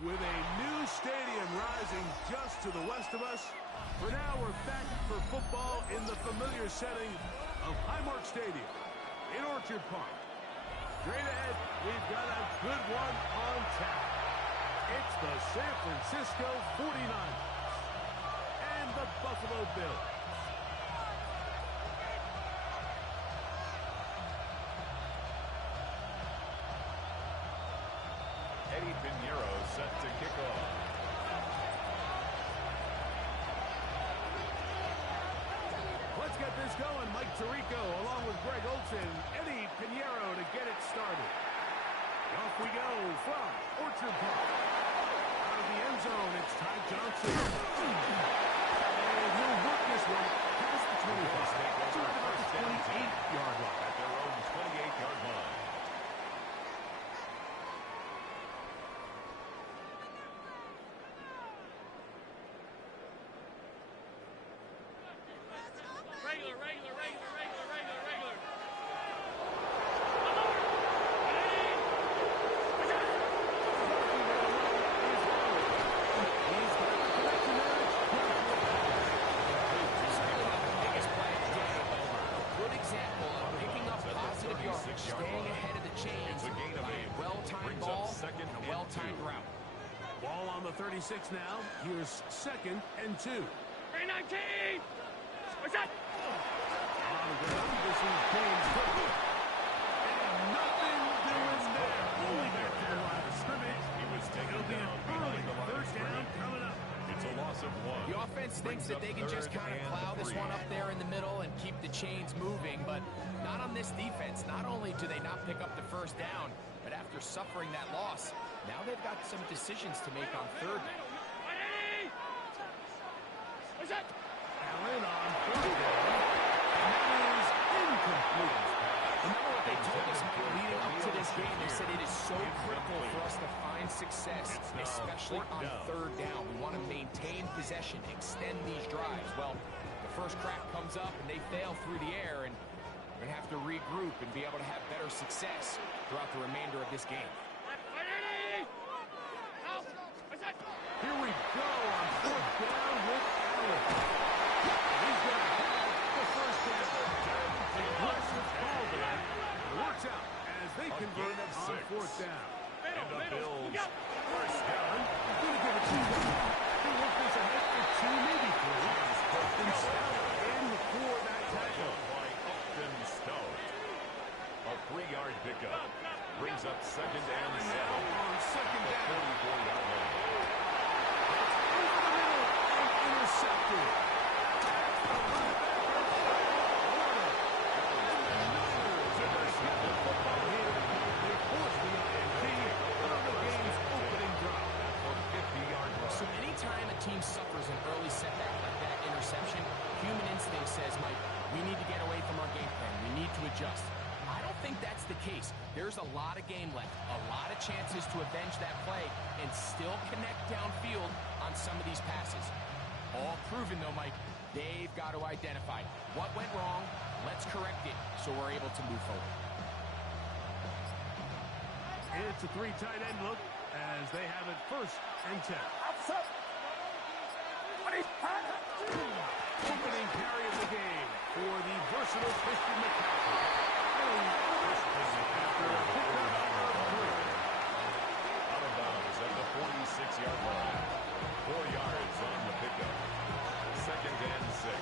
With a new stadium rising just to the west of us, for now we're back for football in the familiar setting of Highmark Stadium in Orchard Park. Straight ahead, we've got a good one on tap. It's the San Francisco 49ers and the Buffalo Bills. Dmajor set to kick off. Let's get this going. Mike Tirico along with Greg Olson. Dmajor to get it started. Off we go from Orchard Park. Out of the end zone, it's Ty Johnson. And he'll work this one past the 25 to about the 28-yard line. At their own 28-yard line. Staying ahead of the chains by a well-timed ball and a well-timed route. Ball on the 36 now. Here's 2nd and 2. 319! What's that? On the ground, this is James Cook. And nothing doing there. Only back to the line of scrimmage. He was taken It'll be down an behind early the line of first down scrimmage. coming up. It's a loss of 1. The offense thinks that they can just kind of plow this one up there in the middle and keep the chains moving, but not on this defense. Not only do they not pick up the first down, but after suffering that loss, now they've got some decisions to make on 3rd down. What's that? Allen on 4th down. And that is incomplete. Remember what they told us leading up to this game? They said it is so critical for us to find success, especially on 3rd down. We want to maintain possession, extend these drives. Well, the first crack comes up and they fail through the air, and we're going to have to regroup and be able to have better success throughout the remainder of this game. Here we go on 4th down with Allen. He's going to have the first down. Aggressive call there. It works out as they convert on 4th down. And the Bills First down. He's going to give it 2 yards. He'll work this ahead for 2, maybe 3. And Stout in for that tackle. By Upton Stout. A 3-yard pickup. Brings up 2nd and 7. On 2nd down. 44-yard line. Over the middle and intercepted. So anytime a team suffers an early setback like that interception, human instinct says, Mike, we need to get away from our game plan. We need to adjust. I don't think that's the case. There's a lot of game left, a lot of chances to avenge that play and still connect downfield on some of these passes. All proven, though, Mike. They've got to identify what went wrong. Let's correct it so we're able to move forward. It's a 3 tight end look as they have it 1st and 10. Opening carry of the game for the versatile Christian McCaffrey. Out of bounds at the 46-yard line. 4 yards on the pickup. 2nd and 6.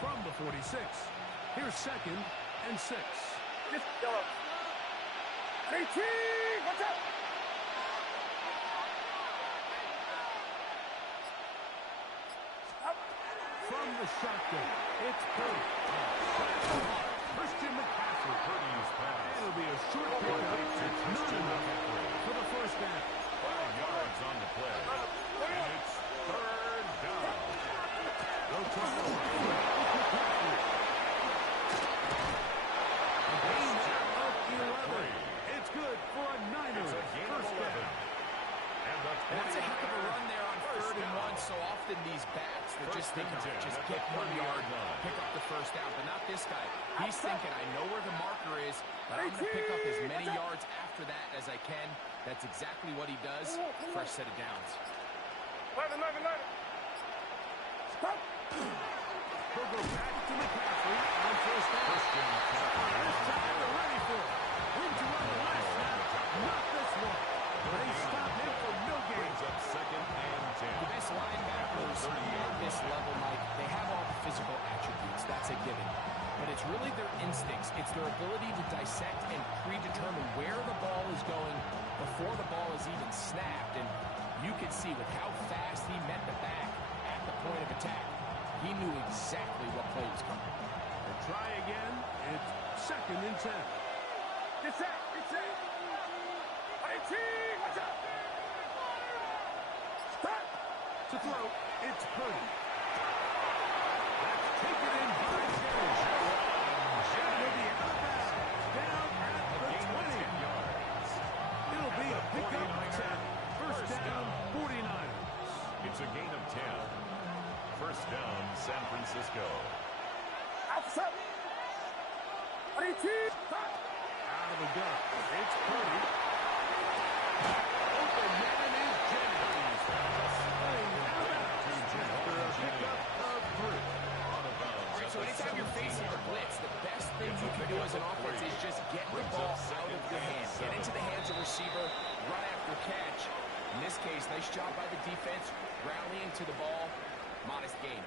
From the 46, here's 2nd and 6. Just go up. 18! What's up? From the shotgun, it's Purdy. Christian McCaffrey. Purdy's pass. It'll be a short pickup. Not enough for the first down. 5 yards on the play. And it's 3rd down. No trouble. McCaffrey. A gain of 11. It's good for a Niners It's a gain of first 11. down. And That's a heck of a run there on 3rd and 1. So often these backs, they're just thinking, just get 1 yard, pick up the first down. But not this guy. He's thinking, I know where the marker is, but I'm going to pick up as many yards after that as I can. That's exactly what he does. Fresh set of downs. Stop. He'll go back to McCaffrey on first down. This time they're ready for it. Room to run the last snap. Not this one. They stop him for no gain. Brings up 2nd and 10. The best linebackers at this level, Mike, they have all the physical attributes. That's a given. But it's really their instincts. It's their ability to dissect and predetermine where the ball is going before the ball is even snapped. And you can see with how fast he met the back at the point of attack, he knew exactly what play was coming. They try again. It's 2nd and 10. Get set. Get set. Watch out. Stop. To throw, it's Purdy. That's taken in by Jennings. And he'll be out of bounds. Down at the 20. It'll be a pickup of 10. First down, 49ers. It's a gain of 10. First down, San Francisco. Outside. Stop. Out of the gun. It's Purdy. Open man is Jennings. Playing out of bounds after a pickup of 3. All right, so anytime you're facing a blitz, the best thing you can do as an offense is just get the ball out of your hands. Get into the hands of the receiver, run after catch. In this case, nice job by the defense, rallying to the ball. Modest gain.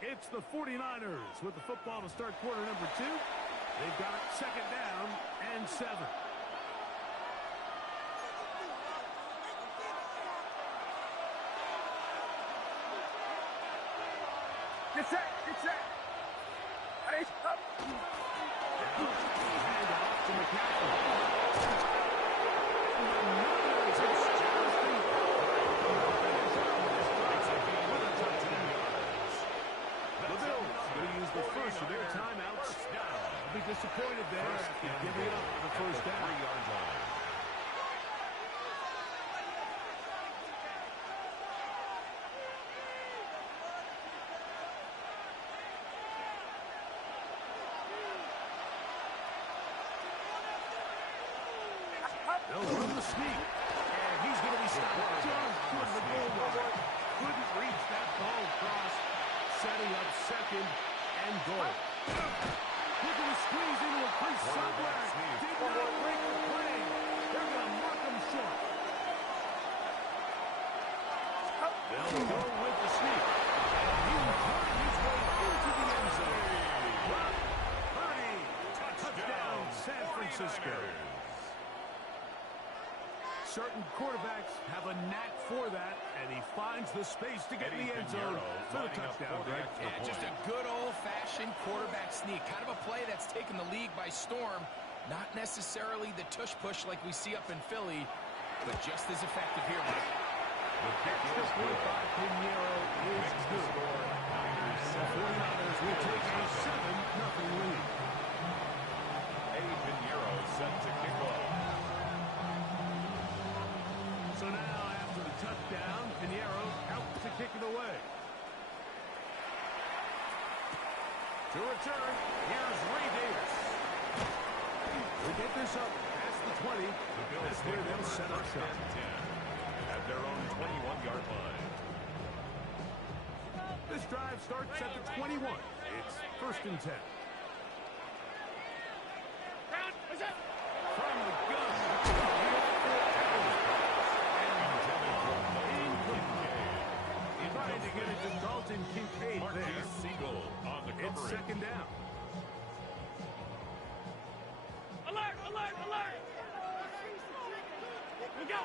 It's the 49ers with the football to start quarter number 2. They've got it 2nd down and 7. Get set. Get set. Stop. Hand off to McCaffrey. The Bills going to use the first of their timeouts. They'll be disappointed there after giving up the first down. 3-yard line. They'll run the sneak. And he's going to be stopped just on the goal line. Couldn't reach that ball across. Setting up 2nd and goal. Looking to squeeze into a crease somewhere. Did not break the play. They're going to mark him short. They'll go with the sneak. And he will find his way into the end zone. Purdy. Touchdown, San Francisco. Certain quarterbacks have a knack for that, and he finds the space to get in the end zone for the touchdown, Greg. Yeah, just a good old-fashioned quarterback sneak. Kind of a play that's taken the league by storm. Not necessarily the tush-push like we see up in Philly, but just as effective here, Mike. The extra point by Pinheiro is good. And the 49ers will take a 7-0 lead. Pinheiro set to kick off. So now, after the touchdown, Pinheiro out to kick it away. To return, here's Ray Davis. We'll get this up past the 20. That's where they'll set up shop. At their own 21-yard line. This drive starts at the 21. It's 1st and 10. From the gun. Trying to get it to Dalton Kincaid there. Siegel on the It's 2nd down. Alert! Alert! Alert! We go!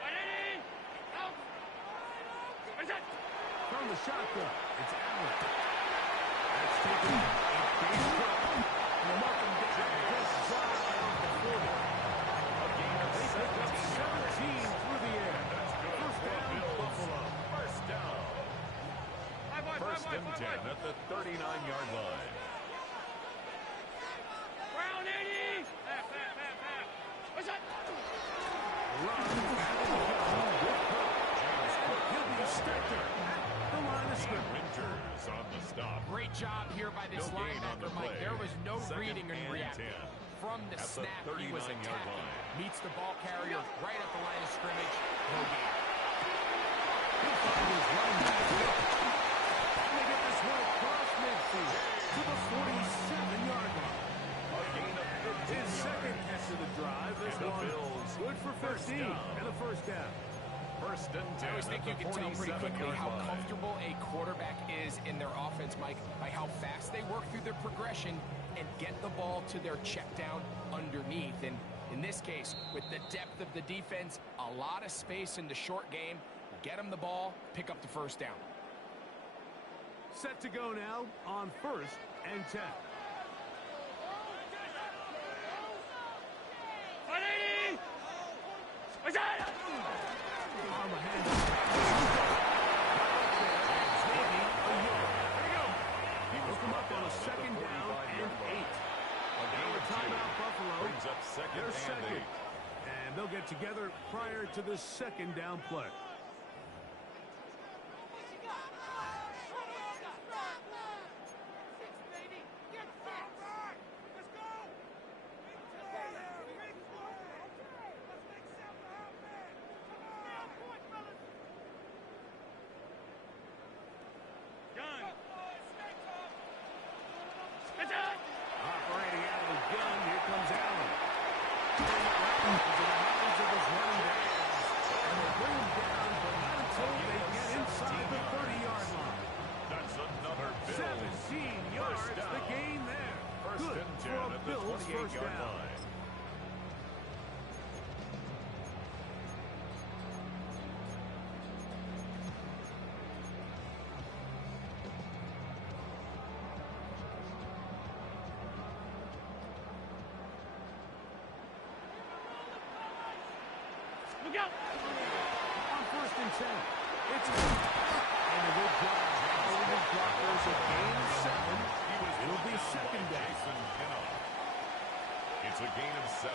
Ready? Out! From the shotgun, it's Allen. That's taken a base drop. And they'll mark him down just shy of the 40. They pick up 17 through the air. First down, Buffalo. First down. 1st and 10 at the 39-yard line. Round 80! What's that? Run out of the gun with Cook. He'll be Stecker at the line of scrimmage. Winters on the stop. Great job here by this No gain on the linebacker, Mike. play. There was no Second reading and and reacting. 10. From the At the snap, he was 39-yard attacking. line. Meets the ball carrier right at the line of scrimmage. No gain. He'll find his running back. And they get this one across midfield to the 47-yard line. A gain of 15 His second yards. catch of the drive. This And the one Bills good for first 15 down. and a first down. First and 10 I always think at you the can tell pretty quickly 47-yard how line. comfortable a quarterback is in their offense, Mike, by how fast they work through their progression and get the ball to their check down underneath. And in this case, with the depth of the defense, a lot of space in the short game, get them the ball, pick up the first down. Set to go now on first and 10. He'll come up on a second down and 8. Now a timeout, Buffalo. Brings up second They're and second. 8. And they'll get together prior to this second down play. Operating out of the gun, here comes Allen. Into the hands of his running backs. And they'll bring him down, but not until they get inside the 30-yard line. That's another Bills 17 yards, first down. the gain there. First Good and 10 for a at the Bills first 28-yard down. line. On first and 10, it's and a good job. Holding his blockers a gain of 7. It'll be second down. Jason Pinnock. It's a gain of 7.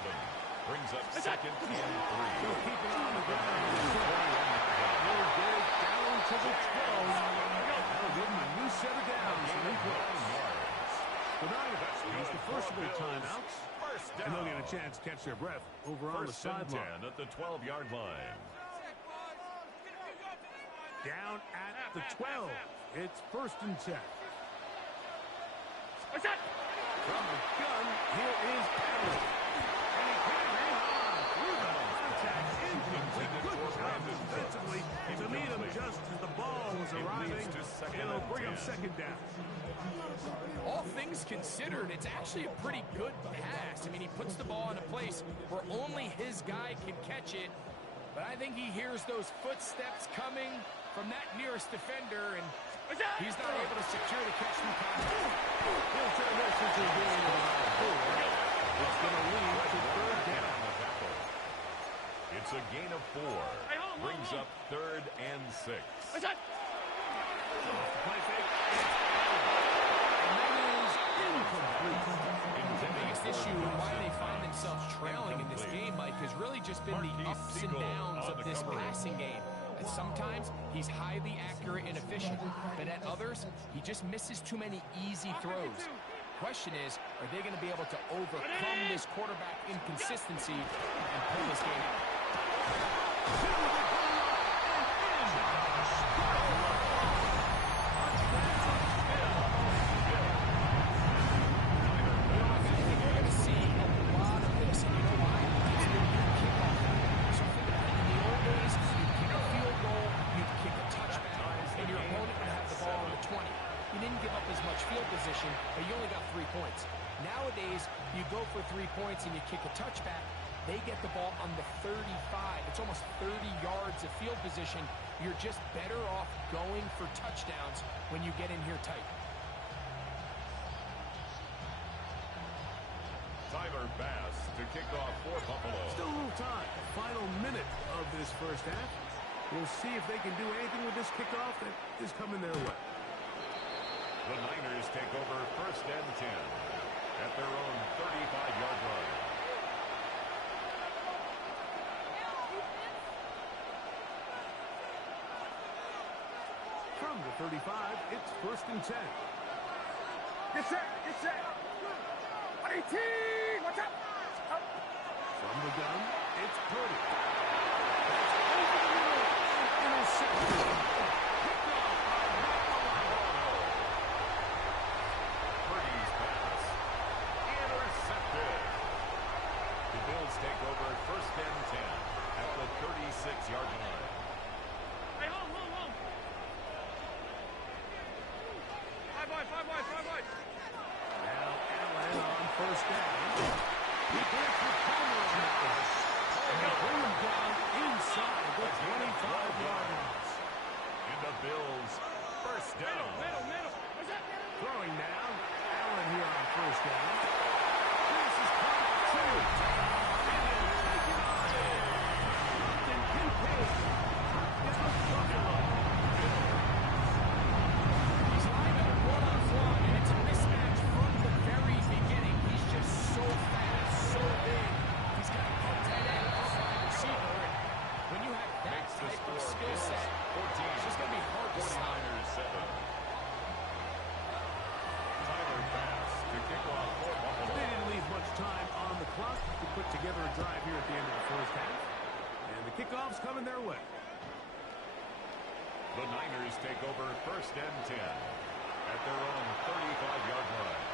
Brings up second and 3. He'll keep it on the ground. He'll get it down to the 12. That'll give him a new set of downs. And the Niners use the first of their timeouts. And they'll get a chance to catch their breath over on the First and sideline. 10 at the 12-yard line. Down at the 12. It's first and 10. From the gun, here is Allen. And he can't hang on through the contact incomplete. Good job defensively to meet him just as the ball was arriving. It'll bring him second down. All things considered, it's actually a pretty good pass. I mean, he puts the ball in a place where only his guy can catch it. But I think he hears those footsteps coming from that nearest defender, and he's not able to secure the catch through contact. He'll turn this into a gain of about 4. It's going to lead to third down. It's a gain of 4. Brings up third and 6. Play fake. And that is incomplete. The biggest issue and why they find themselves trailing in this game, Mike, has really just been the ups and downs of this passing game. And sometimes he's highly accurate and efficient, but at others, he just misses too many easy throws. Question is, are they going to be able to overcome this quarterback inconsistency and pull this game out? But you only got 3 points. Nowadays, you go for 3 points and you kick a touchback, they get the ball on the 35. It's almost 30 yards of field position. You're just better off going for touchdowns when you get in here tight. Tyler Bass to kick off for Buffalo. Still a little time. Final minute of this first half. We'll see if they can do anything with this kickoff that is coming their way. The Niners take over first and 10 at their own 35-yard line. the 35, it's 1st and 10. Get set, get set. 18, watch out. Up. From the gun, it's Purdy. That's over the middle. Intercepted. Picked off by Purdy's pass. Intercepted. The Bills take over 1st and 10 at the 36-yard line. Hey, hold. Five wide. Now Allen on 1st down. He gets the corner on that one. And they bring him down inside the 25-yard line. And the Bills 1st down. Middle. Throwing now. Allen here on 1st down. This is caught 2. And then taken on in. Justin Kincaid. Touchdown Buffalo. He's lined up one-on-one, and it's a mismatch from the very beginning. He's just so fast, so big. He's got a good tight end, outside receiver, and when you have that type of skill set, it's just going to be hard to stop. 49ers 7. Tyler pass to kick off for Buffalo. They didn't leave much time on the clock to put together a drive here at the end of the 1st half. And the kickoff's coming their way. The Niners take over 1st and 10 at their own 35-yard line.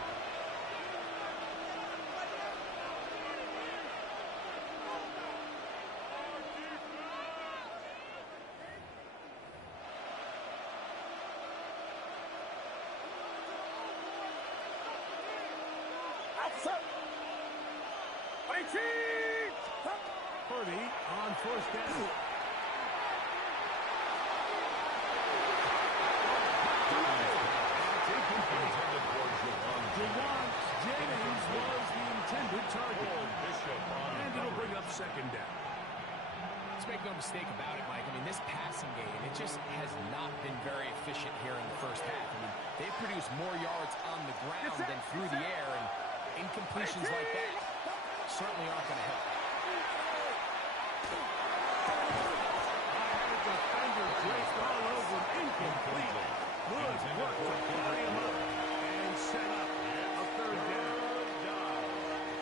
Outside. 18. Purdy on 1st down. Jawan Jennings was the intended target. And it'll bring up 2nd down. Let's make no mistake about it, Mike. I mean, this passing game, it just has not been very efficient here in the 1st half. I mean, they've produced more yards on the ground than through the air, and incompletions like that certainly aren't going to help. I had a defender draped all over him, incomplete. Good work to fly him up and set up a 3rd down.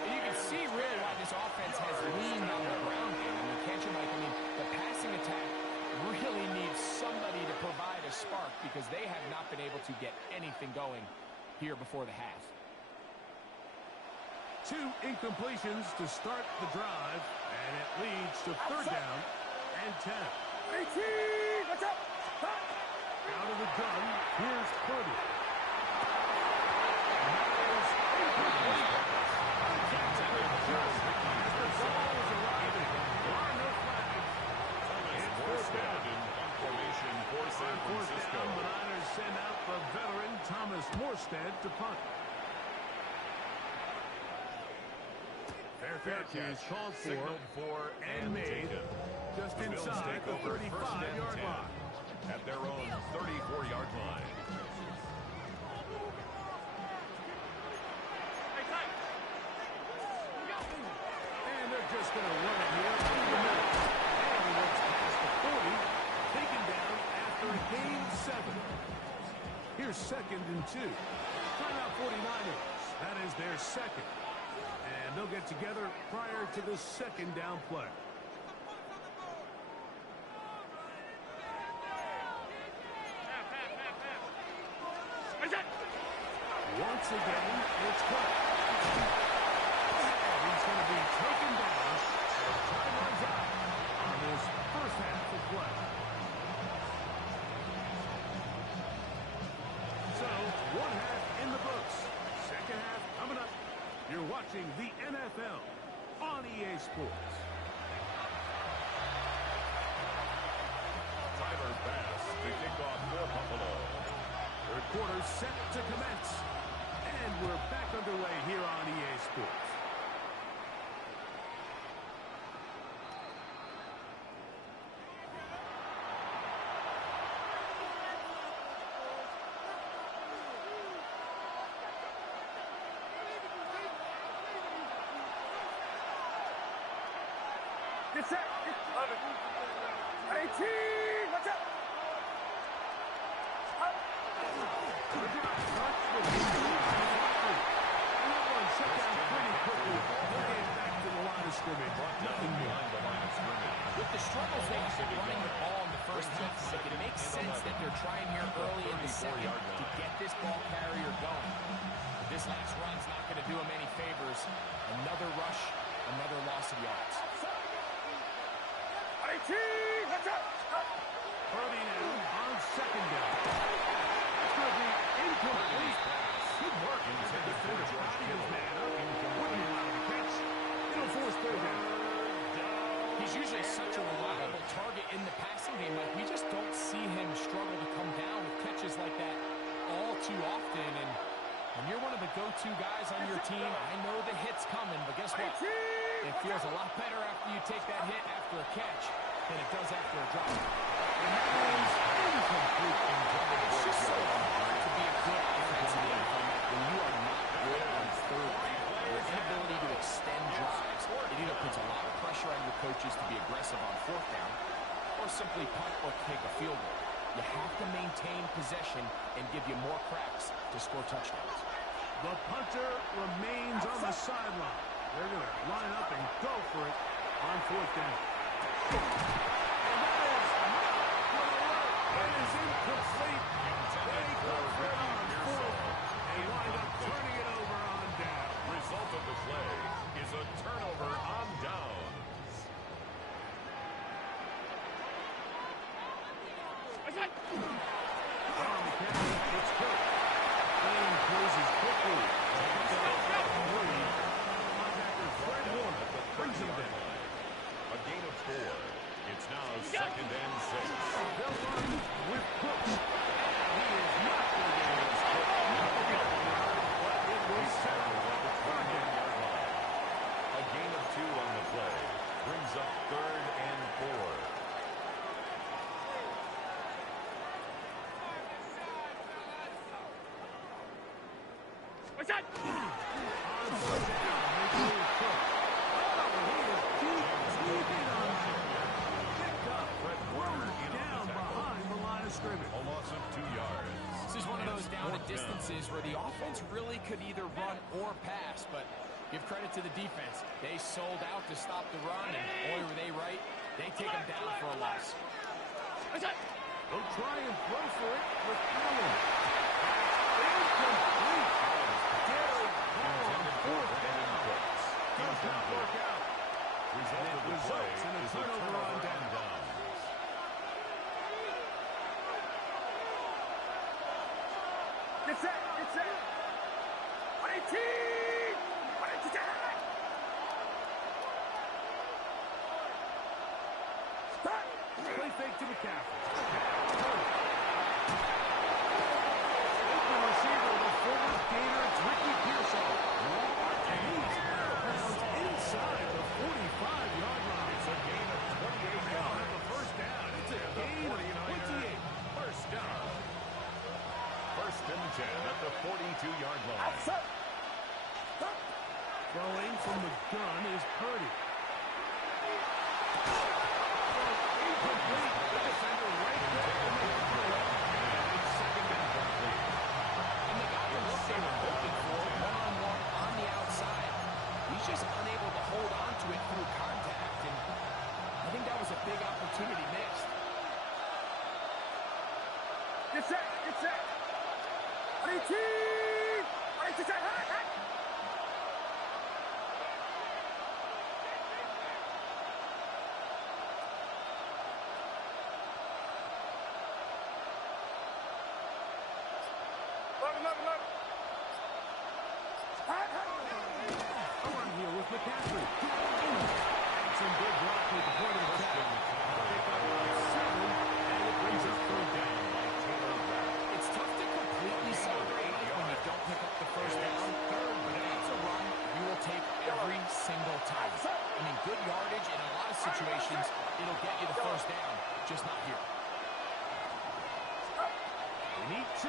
And you can see really why this offense has leaned on the ground game. I mean, can't you, Mike? I mean, the passing attack really needs somebody to provide a spark because they have not been able to get anything going here before the half. 2 incompletions to start the drive, and it leads to 3rd down and 10. 18, watch out. Out of the gun, here's Purdy. And that is incomplete. Jacksonville just as the ball was arriving. There are no flags. It's 4th down. Formation for San On 4th Francisco. down, the Niners send out the veteran Thomas Morstead to punt. Fair catch is called for and made taken. just The Bills inside take the over 35-yard line. at their own 34-yard line. And they're just going to run it here through the middle. And he looks past the 40, taken down after a gain 7. Here's 2nd and 2. Timeout 49ers. That is their 2nd. And they'll get together prior to the 2nd down play. Once again, it's caught. And he's going to be taken down as time runs out on this 1st half of play. So, 1 half in the books. 2nd half coming up. You're watching the NFL on EA Sports. Tyler Bass to kick off for Buffalo. 3rd quarter set to commence. And we're back underway here on EA Sports. Get set. 18, watch out. another rush, another loss of yards. Purdy now on second down. It's going to be incomplete. Good work. Intended for George Kittle. Wouldn't allow the catch. It'll force third down. He's usually such a reliable target in the passing game, but we just don't see him struggle to come down with catches like that all too often. And when you're one of the go-to guys on your team, I know the hit's coming, but guess what? It feels a lot better after you take that hit after a catch than it does after a drop. And that one's incomplete. It's just so hard to be a good offensive end when you are not good on third down. Your inability to extend drives, it either puts a lot of pressure on your coaches to be aggressive on fourth down or simply punt or kick a field goal. You have to maintain possession and give you more cracks to score touchdowns. The punter remains on the sideline. They're going to line up and go for it on fourth down. And that is not going to work. It is incomplete. They go for it on fourth. They wind up turning it over on down. Result of the play is a turnover on downs. On the catch, it's Cook. And closes quickly. Linebacker Fred Warner brings him down. A gain of 4. It's now second and 6. They'll run with Cooks. He is not going to get his Cook. But it will settle at the 30-yard line. A gain of 2 on the play brings up third and 4. On fourth down, making it Cook. Oh, he is deep in on that. Picked up, thrown down behind the line of scrimmage. A loss of 2 yards. This is one of those down and distances where the offense really could either run or pass, but give credit to the defense. They sold out to stop the run, and boy, were they right. They take them down for a loss. They'll try and throw for it with Allen. Incomplete. Daring ball on fourth down. Does not work out. Result of the play Results in a is a turnover on down. downs. Get set, get set. 18! Play fake to McCaffrey. Open receiver, the forward gainer, it's Ricky Pearsall. And he's out inside the 45-yard line. It's a gain of 28 yards. The first down. It's a gain of 28. First down. First and 10 at the 42-yard line. Throwing from the gun is Purdy. Incomplete. The defender right there to make the play. And it's second down. And they got the look they were looking for, one-on-one on the outside. He's just unable to hold on to it through contact, and I think that was a big opportunity missed. Get set, get set. 18! 18, hot, hot. On here with McCaffrey. And some good blocking at the point of attack. Pick up on 7, and it brings up third down by Taylor Rapp. It's tough to completely celebrate when you don't pick up the first down, but if it's a run, you will take every single time. I mean, good yardage in a lot of situations, it'll get you the first down, just not here. They need 2.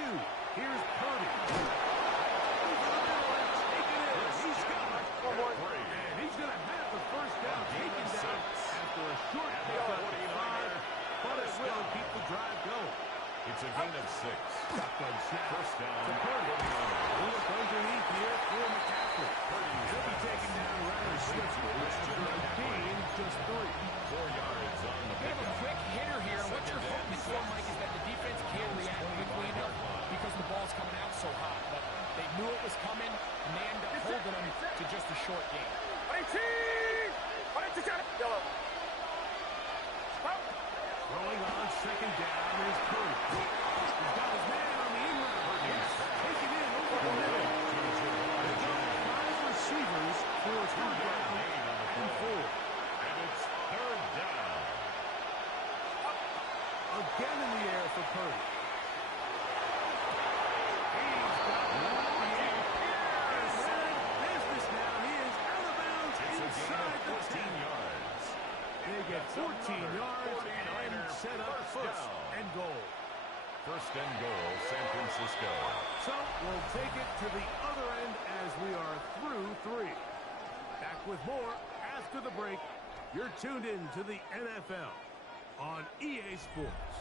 Here's Purdy. Over the middle and taken in. He's got it. And he's going to have the first down taken down after a short pickup at 5, but it will keep the drive going. It's a gain of 6. Shotgun snap. First down. To Purdy. We'll look underneath here for McCaffrey. He'll be taken down rather swiftly after a gain just 3. 4 yards on the They have a pickup. quick hitter here, and what you're hoping for, Mike, is that the defense can't react quickly enough because the ball's coming out so hot. But they knew it was coming, and they end up holding them to just a short game. Yellow. Throwing on second down is Purdy. He's got his man on the in route. Yes, take it in over the middle. They've got 5 receivers for a third down and 4. And it's third down. Again in the air for Purdy. He's got one in the air. Business now. He is out of bounds inside the 10 yards. They get 14 yards and set up first and goal. First and goal, San Francisco. So we'll take it to the other end as we are through 3. Back with more after the break. You're tuned in to the NFL on EA Sports.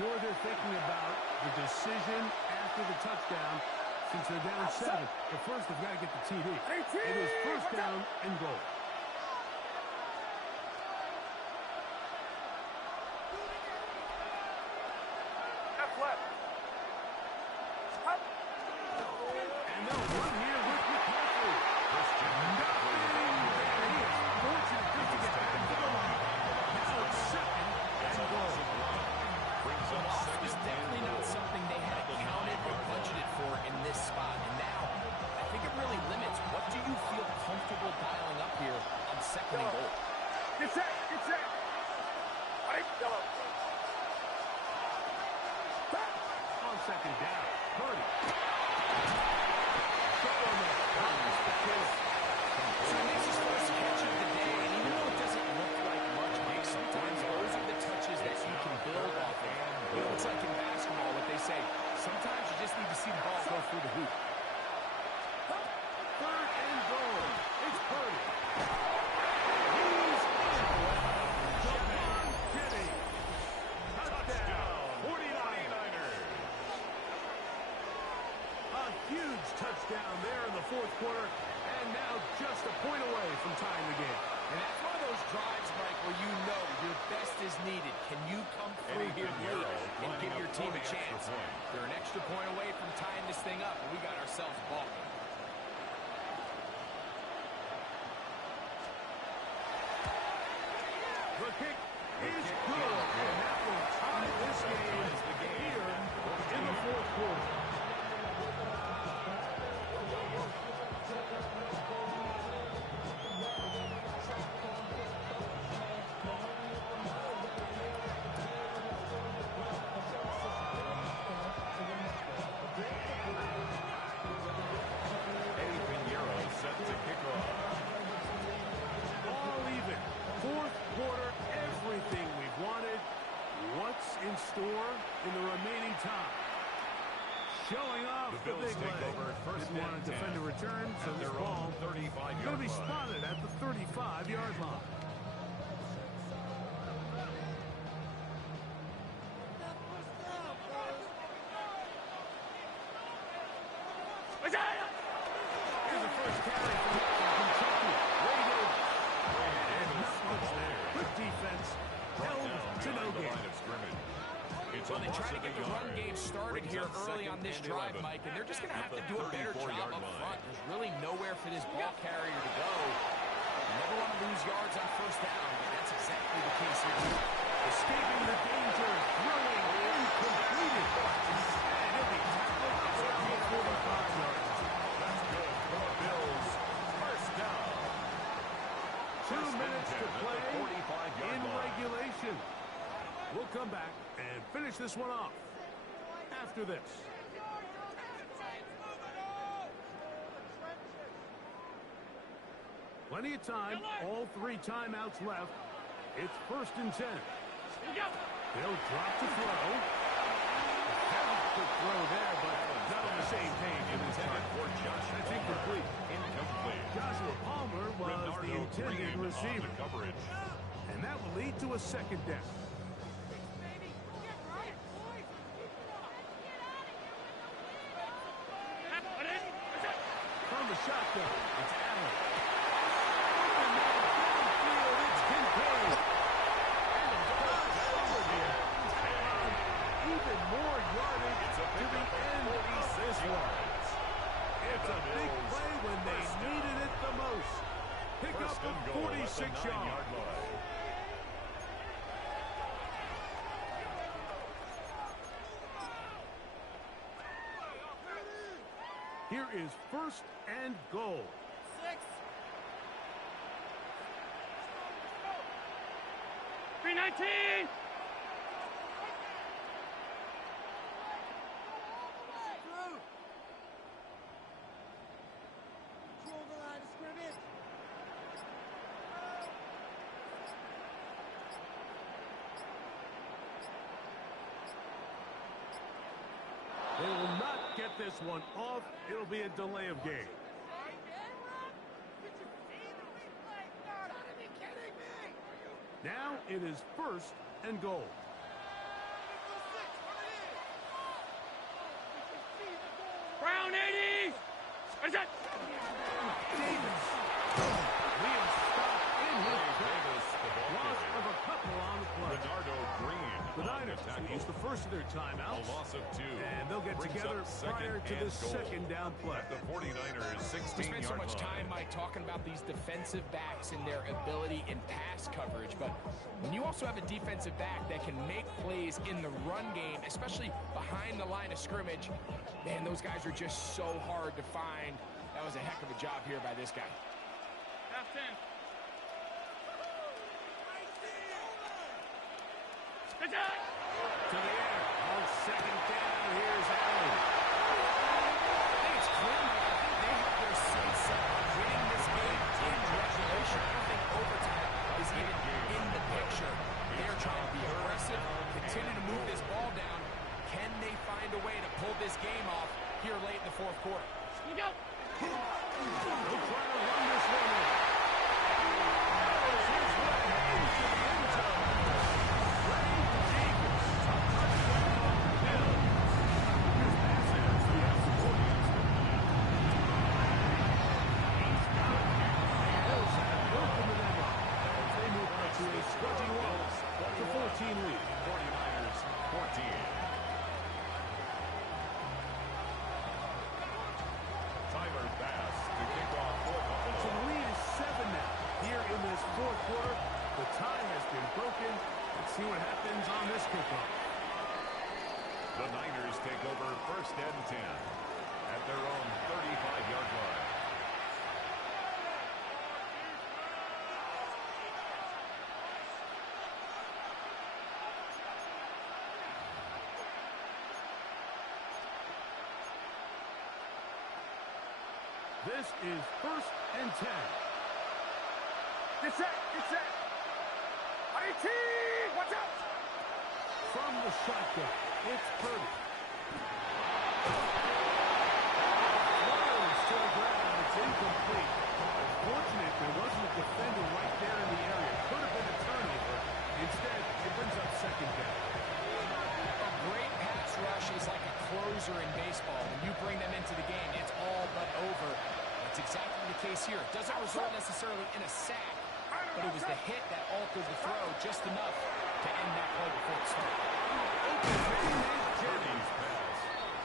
Sure, they're thinking about the decision after the touchdown since they're down 7. But first, they've got to get the TD. It is first down and goal. And they'll run here with McCaffrey. Nothing there. He is fortunate just to get back to the line. Now it's second and goal. Loss was definitely not something they had accounted or budgeted for in this spot. And now, I think it really limits what do you feel comfortable dialing up here on second and goal. Get set. Yellow. On second down, Purdy. So he makes his first catch of the day, and even though it doesn't look like much, Mike, sometimes those are the touches that you can build off of. It's like in basketball, what they say, sometimes you just need to see the ball go through the hoop. Third and goal. It's Purdy. He's in. Touchdown. 49ers. A huge touchdown there in the fourth quarter, and now just a point away from tying the game. And that's one of those drives, Mike, where you know your best is needed. Can you come through here late and give your team a chance? They're an extra point away from tying this thing up, and we got ourselves a ball game. The kick is good, and that will tie this game here in the fourth quarter. In store in the remaining time. Showing off the big leg. Didn't want to defend a return, so this ball is going to be spotted at the 35-yard line. Here's the first carry from Kentucky. Raided. And not much there. Good defense. Held to no gain. Well, they try to get the run game started here early on this drive, Mike, and they're just going to have to do a better job up front. There's really nowhere for this ball carrier to go. You never want to lose yards on first down, but that's exactly the case here. Escaping the danger, throwing incompleted. And he'll be tackled for 45 yards. That's good for the Bills. First down. 2 minutes to play in regulation. We'll come back and finish this one off after this. Plenty of time, all 3 timeouts left. It's first and 10. They'll drop to throw. Good throw there, but not on the same page in this time. That's incomplete. Joshua Palmer was the intended receiver. And that will lead to a second down. From the shotgun, it's Allen. And now downfield, it's Kincaid. And the ball forward here. Even more yardage to the end of this one. It's a big play when they needed it the most. Pick up the 46 yard line. Here is first and goal. 319! Control the line of scrimmage. They will not get this one off. It'll be a delay of game. Now it is first and goal. Brown 80! Is that? Davis. Liam stopped in his tracks. Loss of a couple on the play. Bernardo Green. The Niners use the first of their timeouts. A loss of 2. And they'll get together prior to the second down play. At the 49ers 16-yard We spend so much line. time, Mike, talking about these defensive backs and their ability in pass coverage, but when you also have a defensive back that can make plays in the run game, especially behind the line of scrimmage, man, those guys are just so hard to find. That was a heck of a job here by this guy. Half 10. Attack! To the air. On second down, here's Allen. I think it's clear, Mike. I think they have their sights set on winning this game in regulation. I don't think overtime is even in the picture. They're trying to be aggressive, continue to move this ball down. Can they find a way to pull this game off here late in the fourth quarter? You go! They'll try to run this one in. His way into the end zone. Ray Davis. Touchdown, Bills. His pass ends the F-40s. He's got it. The Bills have broken the deadlock as they move on to a 21-14 lead. 49ers 14. Tyler Bass to kick off for Buffalo. So the lead is 7 now. Here in this fourth quarter, the tie has been broken. Let's see what happens on this kickoff. The Niners take over first and 10 at their own 35-yard line. This is first and 10. Get set! Get set! IT! Watch out! From the shotgun, it's Purdy. Throws to the ground. It's incomplete. Fortunate there wasn't a defender right there in the area. Could have been a turnover. Instead, it brings up second down. A great pass rush is like a closer in baseball. When you bring them into the game, it's all but over. That's exactly the case here. It doesn't result necessarily in a sack, but it was the hit that altered the throw just enough to end that play before it started. Purdy's pass.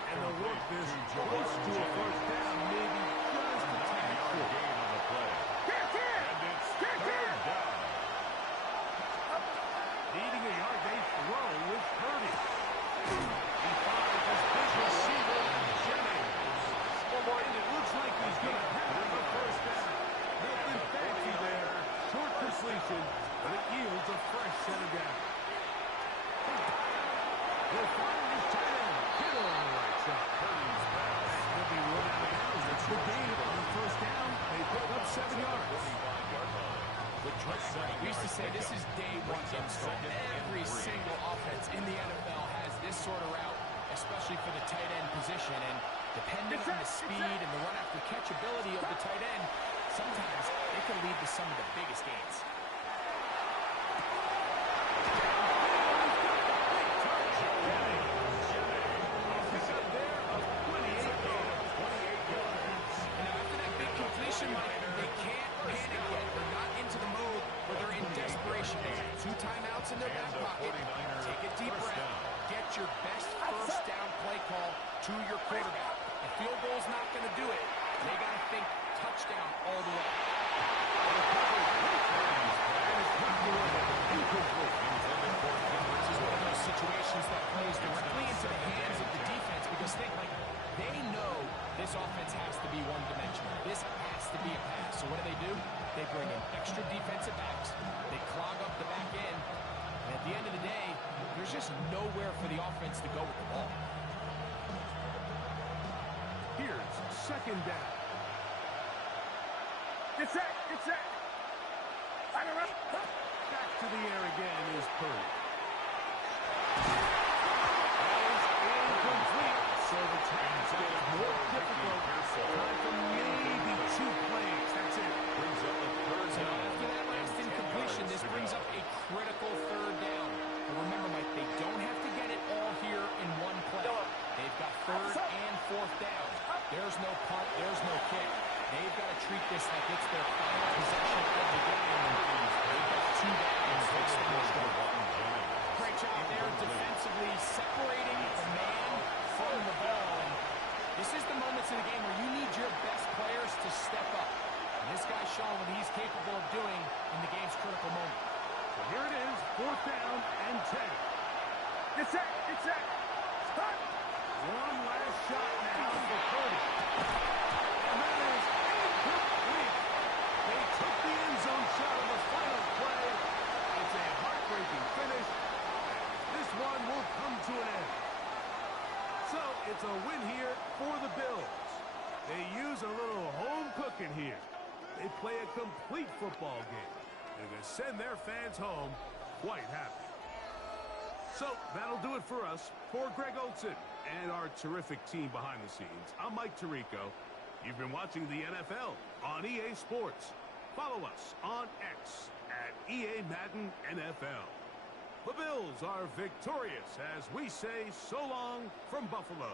And they'll work this close to a first down, maybe just a tad short. Gain on the play. And it's third down. Needing a yard, they throw with Purdy. He finds his big receiver, Jennings. And it looks like he's going to have the first down. Nothing fancy there. Short completion, but it yields a fresh set of down. He'll find his tight end. Kittle on the right side. Purdy's pass. He'll be run out of bounds. It's the game on first down. They pick up 7 yards. 45-yard line. We used to say this is day one install. Every single offense in the NFL has this sort of route, especially for the tight end position. And depending on the speed and the run-after catch ability of the tight end, sometimes it can lead to some of the biggest gains. Timeouts in their back pocket. Take a deep breath. Get your best first down play call to your quarterback. If field goal's not going to do it, they got to think touchdown all the way. This is one of those situations that plays directly into the hands of the defense because they know this offense has to be one-dimensional. This has to be a pass. So what do? They bring in extra defensive backs. They clog up the back end. And at the end of the day, there's just nowhere for the offense to go with the ball. Here's second down. Get set. Get set. Back to the air again is Purdy. Incomplete. So the Titans get more difficult. Time for maybe 2 plays. That's it. Brings up the third So down. after that last incompletion, this brings up a critical third down. But remember, Mike, they don't have to get it all here in one play. They've got third and fourth down. There's no punt. There's no kick. They've got to treat this like it's their final possession of the game. They've got 2 downs to extend this drive. Great job there defensively separating the man from the ball. And this is the moments in the game where you need your best players to step up. And this guy's showing what he's capable of doing in the game's critical moment. So here it is, 4th down and 10. Get set. Get set. Start. One last shot now for Purdy. And that is incomplete. They took the end zone shot on the final play. It's a heartbreaking finish. This one will come to an end. So it's a win here for the Bills. They use a little home cooking here. They play a complete football game. They're going to send their fans home quite happy. So that'll do it for us. For Greg Olson and our terrific team behind the scenes, I'm Mike Tirico. You've been watching the NFL on EA Sports. Follow us on X at EA Madden NFL. The Bills are victorious as we say so long from Buffalo.